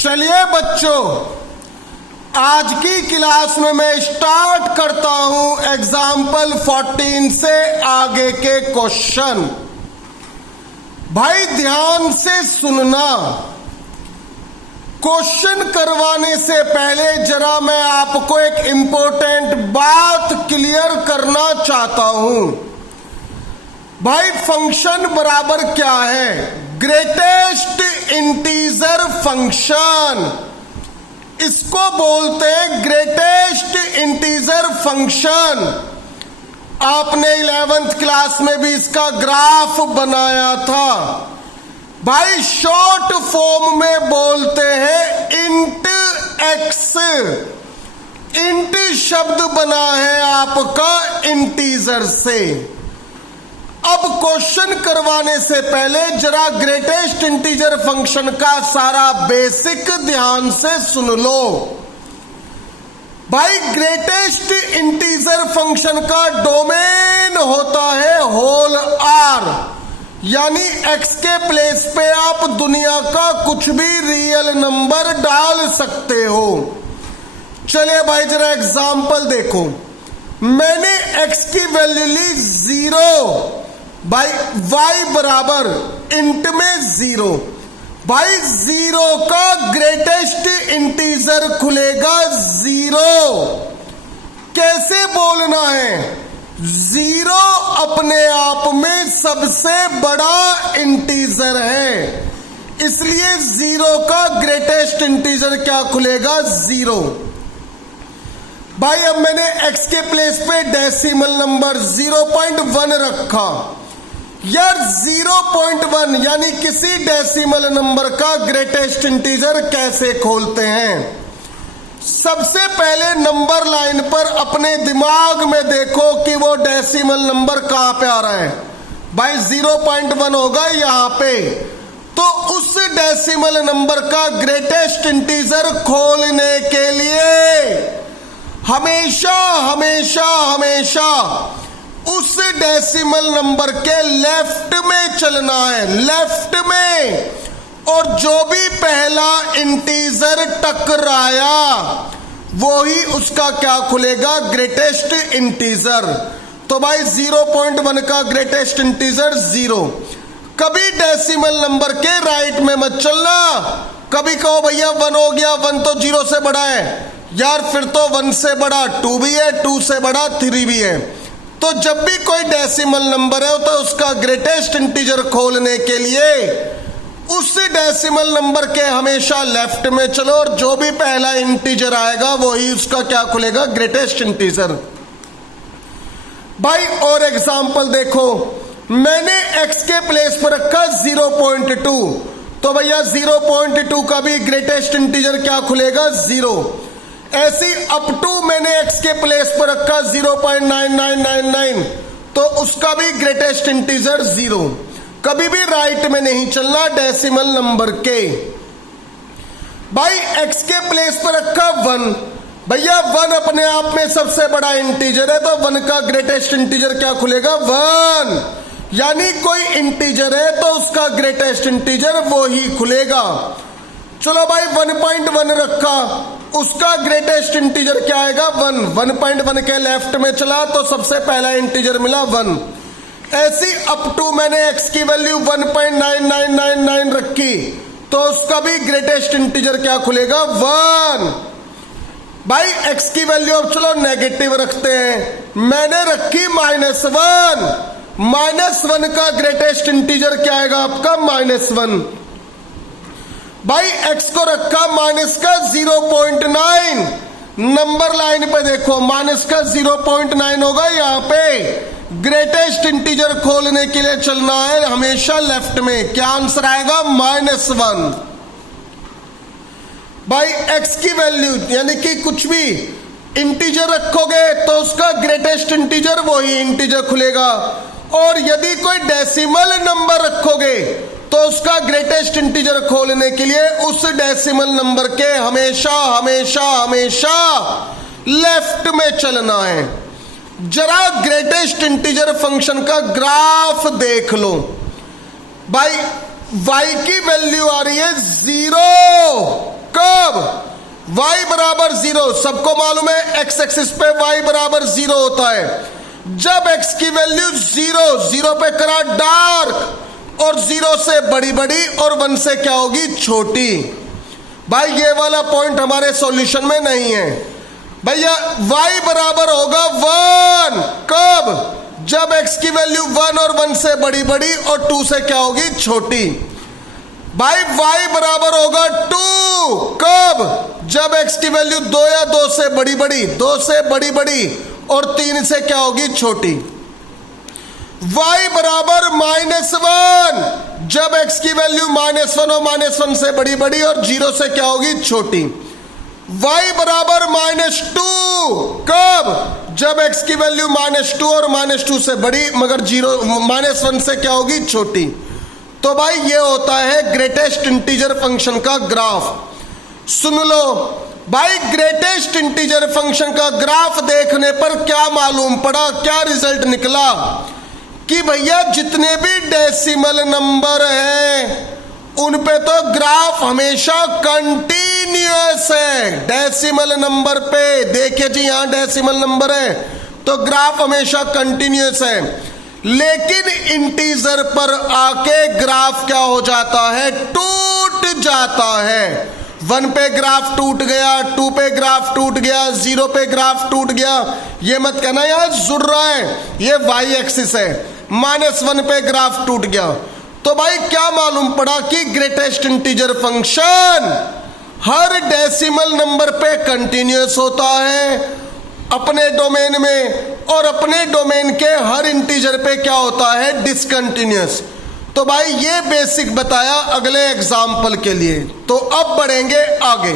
चलिए बच्चों, आज की क्लास में मैं स्टार्ट करता हूं एग्जाम्पल 14 से आगे के क्वेश्चन। भाई ध्यान से सुनना। क्वेश्चन करवाने से पहले जरा मैं आपको एक इंपॉर्टेंट बात क्लियर करना चाहता हूं। भाई फंक्शन बराबर क्या है? Greatest integer function. इसको बोलते हैं ग्रेटेस्ट इंटीजर फंक्शन। आपने 11th क्लास में भी इसका ग्राफ बनाया था। भाई शॉर्ट फॉर्म में बोलते हैं इंट एक्स। इंट शब्द बना है आपका इंटीजर से। अब क्वेश्चन करवाने से पहले जरा ग्रेटेस्ट इंटीजर फंक्शन का सारा बेसिक ध्यान से सुन लो। भाई ग्रेटेस्ट इंटीजर फंक्शन का डोमेन होता है होल आर, यानी एक्स के प्लेस पे आप दुनिया का कुछ भी रियल नंबर डाल सकते हो। चलिए भाई जरा एग्जांपल देखो। मैंने एक्स की वैल्यू ली 0, भाई y बराबर इंट में 0। भाई 0 का ग्रेटेस्ट इंटीजर खुलेगा 0। कैसे बोलना है? 0 अपने आप में सबसे बड़ा इंटीजर है, इसलिए 0 का ग्रेटेस्ट इंटीजर क्या खुलेगा? 0। भाई अब मैंने x के प्लेस पे डेसिमल नंबर 0.1 रखा। यार 0.1 यानी किसी डेसिमल नंबर का ग्रेटेस्ट इंटीजर कैसे खोलते हैं? सबसे पहले नंबर लाइन पर अपने दिमाग में देखो कि वो डेसिमल नंबर कहां पे आ रहा है। भाई 0.1 होगा यहां पे, तो उस डेसिमल नंबर का ग्रेटेस्ट इंटीजर खोलने के लिए हमेशा हमेशा हमेशा उस डेसिमल नंबर के लेफ्ट में चलना है, लेफ्ट में। और जो भी पहला इंटीजर टकराया वही उसका क्या खुलेगा? Greatest integer. तो भाई 0.1 का ग्रेटेस्ट इंटीजर 0। कभी डेसिमल नंबर के राइट में मत चलना। कभी कहो भैया 1 हो गया, 1 तो 0 से बड़ा है। यार फिर तो 1 से बड़ा 2 भी है, 2 से बड़ा 3 भी है। तो जब भी कोई डेसिमल नंबर है तो उसका ग्रेटेस्ट इंटीजर खोलने के लिए उस डेसिमल नंबर के हमेशा लेफ्ट में चलो, और जो भी पहला इंटीजर आएगा वही उसका क्या खुलेगा? Greatest integer. भाई और एग्जांपल देखो। मैंने x के प्लेस पर रखा 0.2, तो भैया 0.2 का भी ग्रेटेस्ट इंटीजर क्या खुलेगा? 0। ऐसी अप टू मैंने x के प्लेस पर रखा 0.9999, तो उसका भी ग्रेटेस्ट इंटीजर 0। कभी भी राइट में नहीं चलना डेसिमल नंबर के। भाई x के प्लेस पर रखा 1, भैया 1 अपने आप में सबसे बड़ा इंटीजर है, तो 1 का ग्रेटेस्ट इंटीजर क्या खुलेगा? 1। यानी कोई इंटीजर है तो उसका ग्रेटेस्ट इंटीजर वो ही खुलेगा। चलो भाई 1.1 रखा, उसका ग्रेटेस्ट इंटीजर क्या आएगा? 1। 1.1 के लेफ्ट में चला तो सबसे पहला इंटीजर मिला 1। ऐसी अप टू मैंने x की वैल्यू 1.9999 रखी, तो उसका भी ग्रेटेस्ट इंटीजर क्या खुलेगा? 1। भाई x की वैल्यू अब चलो नेगेटिव रखते हैं। मैंने रखी -1। -1 का ग्रेटेस्ट इंटीजर क्या आएगा आपका? -1। भाई x को रखा माइनस का 0.9। नंबर लाइन पे देखो, माइनस का 0.9 होगा। यहां पे ग्रेटेस्ट इंटीजर खोलने के लिए चलना है हमेशा लेफ्ट में। क्या आंसर आएगा? -1। भाई x की वैल्यू यानी कि कुछ भी इंटीजर रखोगे तो उसका ग्रेटेस्ट इंटीजर वही इंटीजर खुलेगा, और यदि कोई डेसिमल नंबर रखोगे तो उसका ग्रेटेस्ट इंटीजर खोलने के लिए उस डेसिमल नंबर के हमेशा हमेशा हमेशा लेफ्ट में चलना है। जरा ग्रेटेस्ट इंटीजर फंक्शन का ग्राफ देख लो। भाई y की वैल्यू आ रही है 0, y बराबर 0, सबको मालूम है x एक्सिस पे y बराबर 0 होता है। जब x की वैल्यू 0 पे करा डार्क और 0 से बड़ी बड़ी और 1 से क्या होगी छोटी। भाई ये वाला पॉइंट हमारे सॉल्यूशन में नहीं है भैया। y बराबर होगा 1 कब, जब x की वैल्यू 1 और 1 से बड़ी बड़ी और 2 से क्या होगी छोटी। भाई y बराबर होगा 2 कब, जब x की वैल्यू 2 या 2 से बड़ी बड़ी, 2 से बड़ी बड़ी और 3 से क्या होगी छोटी। y बराबर -1 जब x की वैल्यू -1 और -1 से बड़ी बड़ी और 0 से क्या होगी छोटी। y बराबर -2 कब, जब x की वैल्यू -2 और -2 से बड़ी मगर 1 से क्या होगी छोटी। तो भाई ये होता है ग्रेटेस्ट इंटीजर फंक्शन का ग्राफ। सुन लो भाई, ग्रेटेस्ट इंटीजर फंक्शन का ग्राफ देखने पर क्या मालूम पड़ा, क्या रिजल्ट निकला कि भैया जितने भी डेसिमल नंबर हैं उन पे तो ग्राफ हमेशा कंटीन्यूअस है। डेसिमल नंबर पे देखिए जी, यहां डेसिमल नंबर है तो ग्राफ हमेशा कंटीन्यूअस है। लेकिन इंटीजर पर आके ग्राफ क्या हो जाता है, टूट जाता है। 1 पे ग्राफ टूट गया, 2 पे ग्राफ टूट गया, 0 पे ग्राफ टूट गया। ये मत कहना यार जुड़ रहा है, ये y एक्सिस है। -1 पे ग्राफ टूट गया। तो भाई क्या मालूम पड़ा कि ग्रेटेस्ट इंटीजर फंक्शन हर डेसिमल नंबर पे कंटीन्यूअस होता है अपने डोमेन में, और अपने डोमेन के हर इंटीजर पे क्या होता है डिसकंटिन्यूअस। तो भाई ये बेसिक बताया अगले एग्जाम्पल के लिए। तो अब बढ़ेंगे आगे।